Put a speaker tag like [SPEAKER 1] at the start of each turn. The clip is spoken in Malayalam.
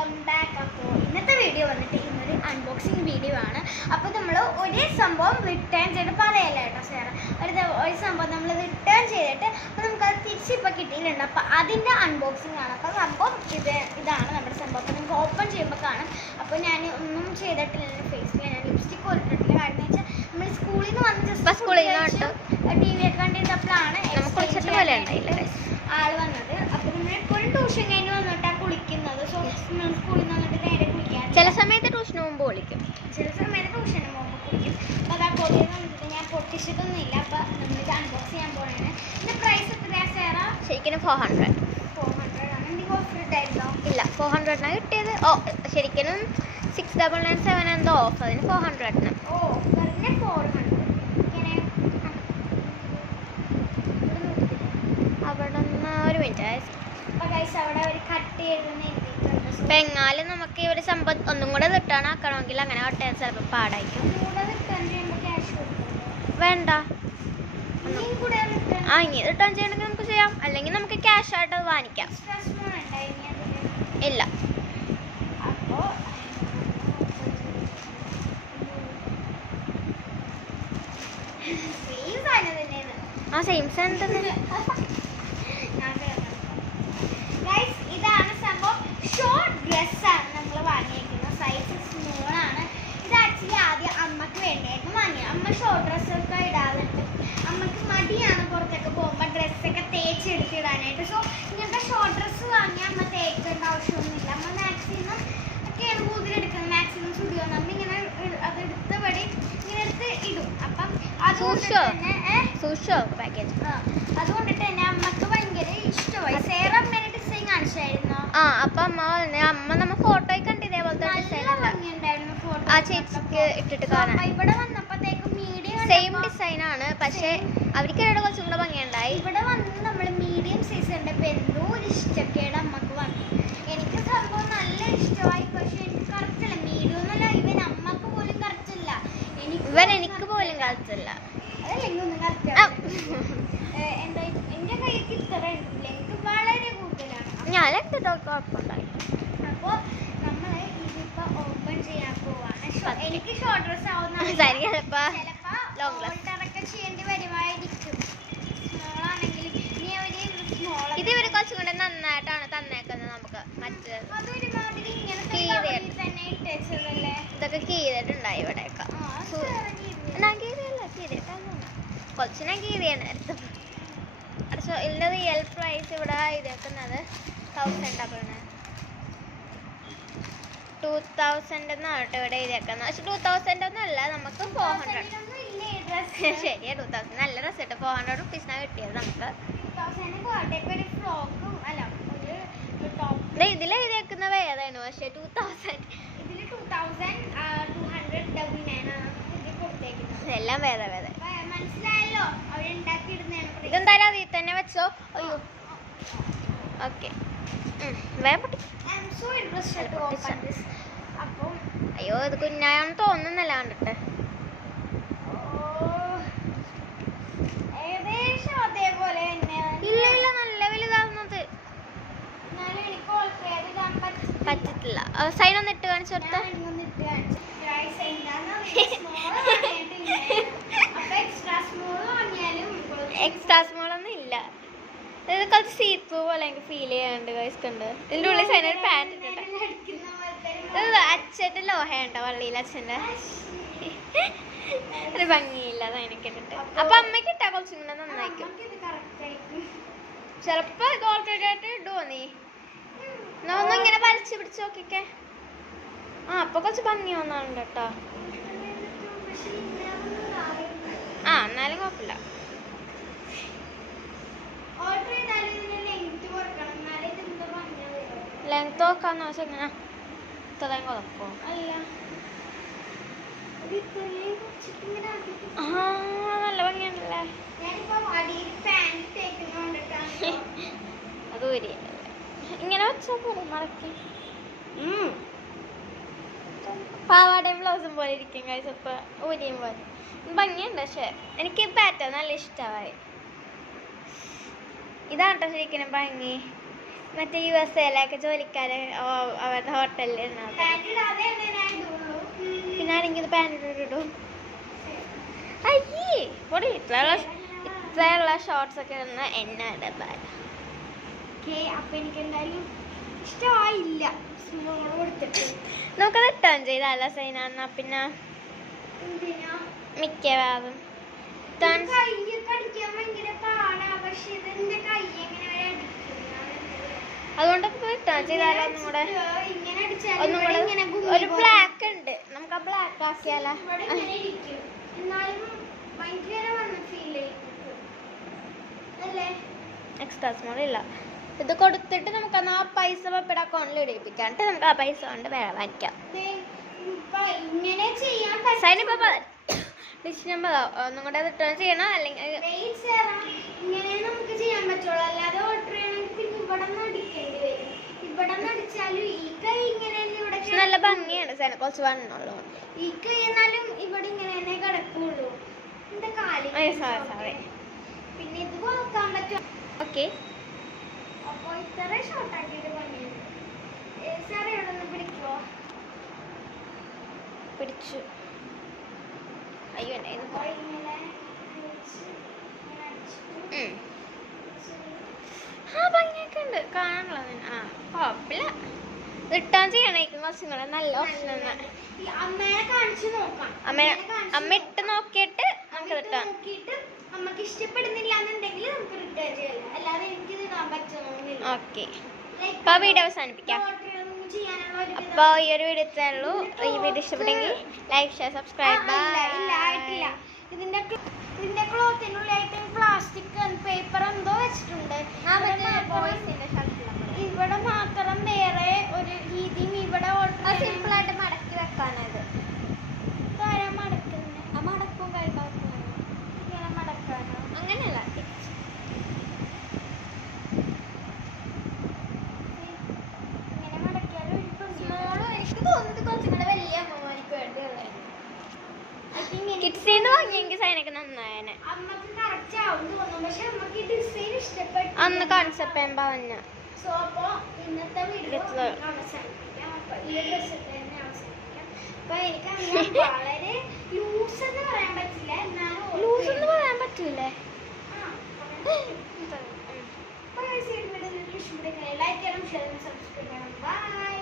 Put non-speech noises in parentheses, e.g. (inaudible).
[SPEAKER 1] വെൽക്കം ബാക്ക് അപ്പോൾ ഇന്നത്തെ വീഡിയോ വന്നിട്ട് ഇന്നൊരു അൺബോക്സിങ് വീഡിയോ ആണ്. അപ്പോൾ നമ്മൾ ഒരേ സംഭവം റിട്ടേൺ ചെയ്ത് പറയല്ല കേട്ടോ സാർ ഒരു ഒരു സംഭവം നമ്മൾ റിട്ടേൺ ചെയ്തിട്ട് അപ്പോൾ നമുക്ക് അത് തിരിച്ചിപ്പോൾ കിട്ടിയിട്ടുണ്ട്. അപ്പോൾ അതിന്റെ അൺബോക്സിങ് ആണ്. അപ്പോൾ സംഭവം ഇത് ഇതാണ് നമ്മുടെ സംഭവം. അപ്പോൾ നമുക്ക് ഓപ്പൺ ചെയ്യുമ്പോൾ കാണാം. അപ്പോൾ ഞാൻ ഒന്നും ചെയ്തിട്ടില്ല. എന്റെ ഫേസിൽ ഞാൻ ലിപ്സ്റ്റിക് കൊണ്ടിട്ടില്ല. കാരണം വെച്ചാൽ നമ്മൾ സ്കൂളിൽ നിന്ന് വന്ന്
[SPEAKER 2] ജസ്റ്റ് സ്കൂളിൽ നിന്ന്
[SPEAKER 1] ടി വി ഒക്കെ കണ്ടിരുന്നപ്പോഴാണ് ആൾ വന്നത്. അപ്പോൾ നമ്മൾ എപ്പോഴും ട്യൂഷൻ കഴിഞ്ഞ് വന്നിട്ടാ കുളിക്കുന്നത് സോ നമ്മൾ സ്കൂളിൽ നിന്ന് വന്നിട്ട് നേരെ കുളിക്കാൻ
[SPEAKER 2] ചില ട്യൂഷന് മുമ്പ് വിളിക്കും.
[SPEAKER 1] ചില സമയത്ത് ട്യൂഷന് പോകുമ്പോൾ കുളിക്കും അപ്പൊ അതാ പൊതിയിൽ വന്നിട്ട് ഞാൻ പൊട്ടിച്ചിട്ടൊന്നുമില്ല. അപ്പോൾ നമ്മൾ അൺബോക്സ് ചെയ്യാൻ പോകണേ ഇതിന്റെ പ്രൈസ് എത്രയാ സേറ
[SPEAKER 2] ശരിക്കും ഫോർ ഹൺഡ്രഡ്
[SPEAKER 1] ഫോർ ഹൺഡ്രഡ് ആണ്. എന്തെങ്കിലും ഓഫർ ഇട്ടായിരുന്നോ?
[SPEAKER 2] ഇല്ല ഫോർ ഹൺഡ്രഡിനാണ് കിട്ടിയത്. ഓ ശരിക്കും സിക്സ് ഡബിൾ നയൻ സെവൻ എന്തോ ഓഫ് അതിന് ഫോർ ഹൺഡ്രഡിന്
[SPEAKER 1] ഓ വെറുതെ ഫോർ ഹൺഡ്രഡ്
[SPEAKER 2] അവിടെ നിന്ന് ഒരു മിനിറ്റ് ഇപ്പം നമുക്ക് ഈ ഒരു സമ്പത്ത് ഒന്നും കൂടെ റിട്ടേൺ ആക്കണമെങ്കിൽ അങ്ങനെ കട്ടാൻ ചിലപ്പോൾ പാടായിരിക്കും. വേണ്ട. ആ ഇനി റിട്ടേൺ ചെയ്യണമെങ്കിൽ നമുക്ക് ചെയ്യാം. അല്ലെങ്കിൽ നമുക്ക് ക്യാഷ് ആയിട്ട് അത് വാങ്ങിക്കാം. ഇല്ല.
[SPEAKER 1] ആ സെയിം സാധനം തന്നെയാണ് (laughs)
[SPEAKER 2] ആ സെയിം സെന്റർ
[SPEAKER 1] ഞാൻ ഗൈസ് ഇതാണ് സംഭവം ഷോർട്ട് ഡ്രസ്സാണ് നമ്മൾ വാങ്ങിയിരിക്കുന്നത് സൈസ് സ്മോൾ ആണ് ഇത് ആക്ച്വലി ആദ്യം അമ്മയ്ക്ക് വേണ്ടിയായിരുന്നു വാങ്ങിയത് അമ്മ ഷോർട്ട് ഡ്രസ്സൊക്കെ ഇടാറുണ്ട് അമ്മയ്ക്ക് മടിയാണ് പുറത്തൊക്കെ പോകുമ്പോൾ ഡ്രസ്സൊക്കെ തേച്ചെടുത്ത് ഇടാനായിട്ട് സോ ഇങ്ങനത്തെ ഷോർട്ട് അമ്മ തേക്കേണ്ട ആവശ്യമൊന്നുമില്ല. നമ്മൾ മാക്സിമം ഒക്കെയാണ് കൂടുതൽ എടുക്കുന്നത്. മാക്സിമം സ്റ്റുഡിയോ നമ്മ ഇങ്ങനെ ഇ- അത് എടുത്തപടി ഇങ്ങനെ എടുത്ത് ഇടും. അപ്പം അതുകൊണ്ട്? തന്നെ
[SPEAKER 2] പാക്കേജ്
[SPEAKER 1] അതുകൊണ്ടിട്ട് തന്നെ അമ്മയ്ക്ക് ഭയങ്കര ഇഷ്ടമായി. സേറ അമ്മേനെ ഡിസൈൻ കാണിച്ചായിരുന്നോ?
[SPEAKER 2] ആ അപ്പം അമ്മ പറഞ്ഞ അമ്മ നമ്മ ഫോട്ടോ കണ്ട് ഇതേപോലത്തെ ഡിസൈൻ ആ. ചേച്ചിക്ക് ഇട്ടിട്ട് കാണാൻ.
[SPEAKER 1] ഇവിടെ വന്നപ്പോഴത്തേക്കും മീഡിയം
[SPEAKER 2] സെയിം ഡിസൈൻ ആണ്. പക്ഷെ അവർക്ക് ഇവിടെ കുറച്ചും കൂടെ ഭംഗിയുണ്ടായി
[SPEAKER 1] ഇവിടെ വന്ന് നമ്മൾ മീഡിയം സൈസ് കണ്ടപ്പോ എന്തോ ഒരു ഇഷ്ടക്കേട് അമ്മയ്ക്ക് വന്നു എനിക്ക് സംഭവം നല്ല ഇഷ്ടമായി പക്ഷെ എനിക്ക് കറക്റ്റ് അല്ല മീഡിയം ഒന്നല്ല ഇവൻ അമ്മയ്ക്ക് പോലും കറക്റ്റ് അല്ല എനിക്ക്
[SPEAKER 2] ഇവൻ എനിക്ക് പോലും കളിച്ചില്ല
[SPEAKER 1] അതല്ലെങ്കിൽ ഒന്നും കറക്റ്റ്
[SPEAKER 2] ആ.
[SPEAKER 1] എന്താ എന്റെ കയ്യിൽ ഇത്ര ഉണ്ടല്ലേ? എനിക്ക് വളരെ കൂടുതലാണ്.
[SPEAKER 2] ഞാൻ ഇട്ടിട്ടോ കുഴപ്പമുണ്ടായി?
[SPEAKER 1] അപ്പോ നമ്മൾ ഇതിപ്പോ ഓപ്പൺ ചെയ്യാൻ പോവാണ്. എനിക്ക് ഷോർട്ട് ഡ്രസ് ആവുന്ന (laughs)
[SPEAKER 2] സരി ചിലപ്പോ
[SPEAKER 1] ചിലപ്പോ
[SPEAKER 2] long dress.
[SPEAKER 1] ഓൾട്ടറൊക്കെ ചെയ്യേണ്ടി വരുമായിരിക്കും. സ്മോൾ ആണെങ്കിൽ ഇനി അവർ സ്മോൾ
[SPEAKER 2] ഇത് ഇവർ കുറച്ചും കൂടെ നന്നായിട്ടാണ് തന്നേക്കുന്നത് നമുക്ക് മറ്റേ ഇതൊക്കെ കീറിയിട്ടുണ്ടായി ഇവിടെയൊക്കെ
[SPEAKER 1] ആ അത്
[SPEAKER 2] സു-
[SPEAKER 1] വേറെ രീതി.
[SPEAKER 2] ഞാൻ കീറിയല്ല കീറിയിട്ടൊന്നുമില്ല ഞാൻ കീറിയാണ് എടുത്തത്. പക്ഷേ ഇതിന്റെ റിയൽ പ്രൈസ് ഇവിടെ ഇതേക്കുന്നത് തൗസൻഡ് ഡബിൾ ടു തൗസൻഡ് എന്നാണ് കേട്ടോ ഇവിടെ ഇതേക്കുന്നത്. പക്ഷെ ടു തൗസൻഡ് ഒന്നും അല്ല നമുക്ക് ഫോർ ഹൺഡ്രഡ്? (laughs) ശരിയാ ടു തൗസൻഡ് നല്ല ഡ്രസ് കിട്ടും ഫോർ ഹൺഡ്രഡ് റുപ്പീസിനാണ് കിട്ടിയത് നമുക്ക്.
[SPEAKER 1] 2000 ന് കോട്ടയൊക്കെ ഒരു ഫ്രോക്കും അല്ല ഒരു ടോപ്പ്
[SPEAKER 2] ദേ ഇതിൽ എഴുതിയേക്കുന്ന വേദാണ് പക്ഷെ ടു തൗസൻഡ്
[SPEAKER 1] ഇതിൽ two thousand two hundred double nine ആണ്
[SPEAKER 2] എല്ലാം വേദ വേദ
[SPEAKER 1] അപ്പൊ
[SPEAKER 2] വെച്ചോ. അയ്യോ. ഓക്കെ. വേഗം പൊട്ടി.
[SPEAKER 1] I am so interested to open this appam
[SPEAKER 2] അയ്യോ ഇത് കുഞ്ഞായോന്ന് തോന്നുന്നില്ല കണ്ടിട്ട്. ഇല്ല ഇല്ല നല്ല വലുതാവുന്നത്. പറ്റത്തില്ല സൈൻ ഒന്ന് ഇട്ട് കാണിച്ചു കൊടുത്ത
[SPEAKER 1] ഞാൻ ഇങ്ങനെ ഇട്ട് കാണിച്ചു. Guys, എന്താന്ന് അറിയില്ല, small വാങ്ങിയിട്ടില്ല. അപ്പൊ extra small വാങ്ങിയാലും കുറച്ച്
[SPEAKER 2] എക്സ്ട്രാ സ്മോൾ ഒന്നും ഇല്ല ഇത് കുറച്ച് പോലെ എനിക്ക് ഫീൽ ചെയ്യാണ്ട് ഗൈസ് കണ്ട്. ഇതിന്റെ ഉള്ളിൽ സൈനൊരു പാന്റ് ഇട്ടിട്ട്
[SPEAKER 1] ഇങ്ങനെ അടിക്കുന്ന പോലത്തെ ഒരു
[SPEAKER 2] ഇത് അച്ഛന്റെ ലോഹയുണ്ട വള്ളിയിൽ അച്ഛന്റെ ഒരു ഭംഗിയില്ല അതിനൊക്കെ ഇട്ടിട്ട്. അപ്പൊ അമ്മയ്ക്ക് ഇട്ടാ കുറച്ചും കൂടെ നന്നായിരിക്കും. ചിലപ്പോ ഇത് ആയിട്ട് ഇടുവോ നീ ഒന്നും ഇങ്ങനെ വലിച്ചു പിടിച്ച് നോക്കിക്കേ. ആ അപ്പൊ കുറച്ച് ഭംഗി വന്നാലുണ്ട് കേട്ടോ
[SPEAKER 1] പക്ഷേ ഇങ്ങനെയൊന്നും ആവില്ല.
[SPEAKER 2] ആ എന്നാലും കുഴപ്പമില്ല
[SPEAKER 1] Order ചെയ്താലും ഇതിന്റെ length കുറക്കണം. എന്നാലേ ഇതിന്റെ ഭംഗി
[SPEAKER 2] നോക്കാന്ന് വെച്ചാൽ ഇങ്ങനെ ഇത്രയും കുഴപ്പമോ
[SPEAKER 1] അല്ല.
[SPEAKER 2] നല്ല ഭംഗിയുണ്ടല്ലേ അത് ഊരിയല്ലേ ഇങ്ങനെ വെച്ചാൽ പോലെ മടക്കി പാവാടയും ബ്ലൗസും പോലെ ഇരിക്കും കഴിച്ച് ഇപ്പൊ ഊരിയും പോലെ. ഭംഗിയുണ്ട് പക്ഷെ എനിക്ക് ഈ പാറ്റേൺ നല്ല ഇഷ്ടമായി ഇതാണ് കേട്ടോ ശരിക്കും ഭംഗി. മറ്റേ യു എസ് എയിലൊക്കെ ജോലിക്കാരെ അവരുടെ ഹോട്ടലിൽ പിന്നെ ആണെങ്കിൽ പാന്റ് ഇടും അയ്യേ പൊടി ഇത്രയുള്ള ഇത്രയുള്ള ഷോർട്സ് ഒക്കെ ഇടുന്ന എന്നെ ഇടബാല
[SPEAKER 1] ഓക്കെ അപ്പൊ എനിക്ക് എന്തായാലും ഇഷ്ടമായില്ല
[SPEAKER 2] നമുക്ക് റിട്ടേൺ ചെയ്താല സൈന? എന്നാ പിന്നെ മിക്കവാറും.
[SPEAKER 1] പക്ഷെ ഇതെന്റെ കൈ എങ്ങനെ
[SPEAKER 2] അതുകൊണ്ട് റിട്ടേൺ ചെയ്താലോ ഒന്നും കൂടെ? ഒരു. ബ്ലാക്ക് ഉണ്ട്. നമുക്ക് ആ ബ്ലാക്ക് ആക്കിയാലോ? എക്സ്ട്രാ സ്മോൾ ഇല്ല. ഇത് കൊടുത്തിട്ട് നമുക്ക് ആ പൈസ പപ്പയുടെ അക്കൗണ്ടിൽ ഇടിപ്പിക്കാം. നമുക്ക് ആ പൈസ കൊണ്ട് വേറെ വാങ്ങിക്കാം.
[SPEAKER 1] ഇപ്പൊ
[SPEAKER 2] ഡിഷ് നമ്പർ നിങ്ങളുടെ റിട്ടേൺ ചെയ്യണം? അല്ലെങ്കിൽ
[SPEAKER 1] നമുക്ക് ചെയ്യാൻ പറ്റുള്ളൂ. അല്ലാതെ ഓർഡർ ചെയ്യണമെങ്കിൽ പിന്നെ ഇവിടെ
[SPEAKER 2] നല്ല ഭംഗിയാണ് സൈന കുറച്ച് വണ്ണുള്ളൂ
[SPEAKER 1] ഈ കൈ എന്നാലും ഇവിടെ ഇങ്ങനെ തന്നെ കിടക്കുള്ളൂ. എന്റെ
[SPEAKER 2] കാലി.
[SPEAKER 1] പിന്നെ ഇത് പറ്റും
[SPEAKER 2] ഓക്കെ.
[SPEAKER 1] അപ്പൊ ഇത്ര ഷോർട്ട് ആക്കിയിട്ട് പണിയുണ്ട് സാറേ ഇവിടെ
[SPEAKER 2] പിടിച്ചു. അയ്യോ എന്റെ ആ ഭംഗിയൊക്കെ ഉണ്ട് കാണാനുള്ള ആ കുഴപ്പമില്ല റിട്ടേൺ ചെയ്യണേക്കും കുറച്ചും കൂടെ. നല്ല ഓപ്ഷൻ ആണ്
[SPEAKER 1] അമ്മേനെ കാണിച്ചു നോക്കാം.
[SPEAKER 2] അമ്മ ഇട്ട് നോക്കിയിട്ട് നമുക്ക് റിട്ടേൺ.
[SPEAKER 1] നമുക്ക് ഇഷ്ടപ്പെടുന്നില്ല എന്നുണ്ടെങ്കിൽ നമുക്ക് റിട്ടേൺ ചെയ്യാം അല്ലാതെ എനിക്ക് ഇത് ഇടാൻ പറ്റുന്നില്ല
[SPEAKER 2] ഓക്കെ. അപ്പോൾ വീഡിയോ അവസാനിപ്പിക്കാം.
[SPEAKER 1] അപ്പൊ
[SPEAKER 2] അപ്പോൾ ഈ ഒരു വീഡിയോ ഇത്രേ ഉള്ളൂ. ഈ വീഡിയോ ഇഷ്ടപ്പെട്ടെങ്കിൽ ലൈക്ക് ഷെയർ സബ്സ്ക്രൈബ്.
[SPEAKER 1] ഇതിന്റെ ഇതിന്റെ ക്ലോത്തിനുള്ളിലായിട്ട് പ്ലാസ്റ്റിക് പേപ്പർ എന്തോ വെച്ചിട്ടുണ്ട്. ഇവിടെ മാത്രം- വേറെ ഒരു രീതിയും ഇവിടെ
[SPEAKER 2] സിമ്പിൾ ആയിട്ട് മടക്കി വെക്കാനത് മടക്കും
[SPEAKER 1] ഇങ്ങനെ. മടക്കാനോ?
[SPEAKER 2] അങ്ങനെയല്ല. കിഡ്സിന്ന് വാങ്ങിയെങ്കിൽ സൈനൊക്കെ നന്നായേനെ. അന്ന് കാണിച്ചപ്പോ പറഞ്ഞ?
[SPEAKER 1] സോ ഇന്നത്തെ വീഡിയോ
[SPEAKER 2] ഇത്ര.
[SPEAKER 1] അവസാനിപ്പിക്കാം അപ്പൊ ഈ ഡ്രസ്സ് തന്നെ അവസാനിപ്പിക്കാം അപ്പൊ എനിക്ക് അങ്ങനെ വളരെ ലൂസ് എന്ന് പറയാൻ പറ്റില്ല എന്നാലും
[SPEAKER 2] ലൂസ് എന്ന് പറയാൻ പറ്റൂലേ
[SPEAKER 1] ലൈക്ക് ചെയ്യണം ഷെയർ സബ്സ്ക്രൈബ് ചെയ്യണം. ബൈ